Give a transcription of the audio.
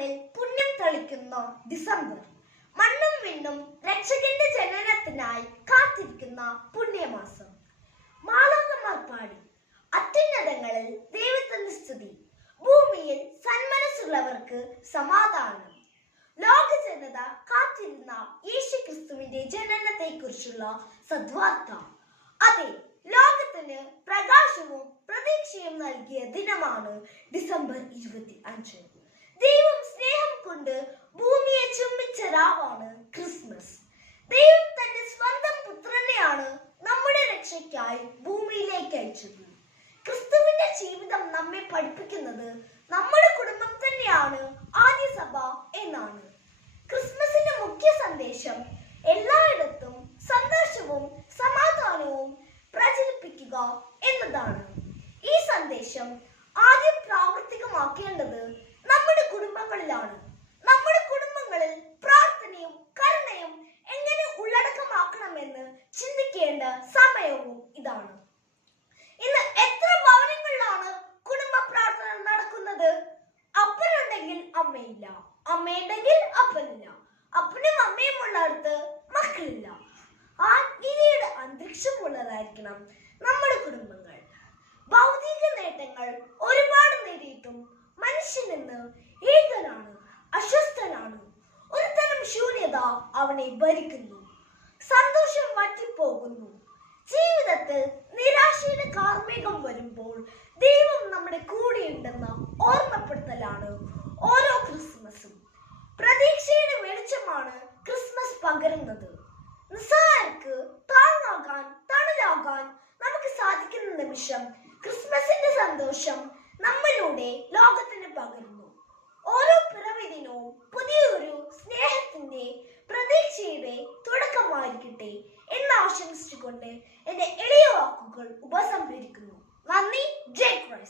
മണ്ണിൽ പുണ്യം തളിക്കുന്ന ഡിസംബർ. മണ്ണും വിണ്ണും രക്ഷകന്റെ ജനനത്തിനായി കാത്തിരിക്കുന്ന പുണ്യമാസം. മാലാകന്മാർ പാടി അത്യുന്നതങ്ങളിൽ ദൈവത്തിന്റെ സ്തുതി ഭൂമിയിൽ സന്മനസ്സുള്ളവർക്ക് സമാധാനം. ലോക ജനത കാത്തിരുന്ന യേശു ക്രിസ്തുവിന്റെ ജനനത്തെ കുറിച്ചുള്ള സദ്വാർത്ത. അതെ ലോകത്തിന് പ്രകാശവും പ്രതീക്ഷയും നൽകിയ ദിനമാണ് ഡിസംബർ ഇരുപത്തി അഞ്ച് ദൈവം കൊണ്ട് ഭൂമിയെ ചുംബിച്ച രാവാണ് ക്രിസ്മസ്. ദൈവം തന്റെ സ്വന്തം പുത്രനെയാണ് നമ്മുടെ രക്ഷയ്ക്കായി ഭൂമിയിലേക്ക് അയച്ചത്. ക്രിസ്തുവിന്റെ ജീവിതം നമ്മെ പഠിപ്പിക്കുന്നത് നമ്മുടെ കുടുംബം തന്നെയാണ് ആദ്യ സഭ എന്നാണ്. ക്രിസ്മസിന്റെ മുഖ്യ സന്ദേശം എല്ലായിടത്തും സന്തോഷവും സമാധാനവും പ്രചരിപ്പിക്കുക എന്നതാണ്. ഈ സന്ദേശം ആദ്യം പ്രാവർത്തികമാക്കേണ്ടത് നമ്മുടെ കുടുംബങ്ങളിലാണ്. സമയവും ഇതാണ്. ഇന്ന് എത്ര ഭവനങ്ങളിലാണ് കുടുംബ പ്രാർത്ഥന നടക്കുന്നത്? അപ്പനുണ്ടെങ്കിൽ അമ്മയില്ല അമ്മയുണ്ടെങ്കിൽ അപ്പനില്ല അപ്പനും അമ്മയും ഉള്ളിടത്ത് മക്കളില്ല. ആത്മീയയുടെ അന്തരീക്ഷമുള്ളതായിരിക്കണം നമ്മുടെ കുടുംബങ്ങൾ. ഭൗതിക നേട്ടങ്ങൾ ഒരുപാട് നേടിയിട്ടും മനുഷ്യൻ ഇന്ന് ഏകനാണ് അസ്വസ്ഥനാണ്. ഒരു തരം ശൂന്യത അവനെ ഭരിക്കുന്നു. സന്തോഷം വറ്റിപ്പോകുന്നു. ജീവിതത്തിൽ നിരാശയുടെ കാർമികം വരുമ്പോൾ ദൈവം നമ്മുടെ കൂടെയുണ്ടെന്ന ഓർമ്മപ്പെടുത്തലാണ് ഓരോ ക്രിസ്മസും. പ്രതീക്ഷയുടെ വെളിച്ചമാണ് ക്രിസ്മസ് പകരുന്നത്. നിസ്സാർക്ക് താങ്ങാകാൻ തണലാകാൻ നമുക്ക് സാധിക്കുന്ന നിമിഷം ക്രിസ്മസിന്റെ സന്തോഷം നമ്മളിലൂടെ ആകട്ടെ എന്ന് ആശംസിച്ചുകൊണ്ട് എന്റെ ഇളയ വാക്കുകൾ ഉപസംഹരിക്കുന്നു. നന്ദി ജയ് ക്രൈസ്റ്റ്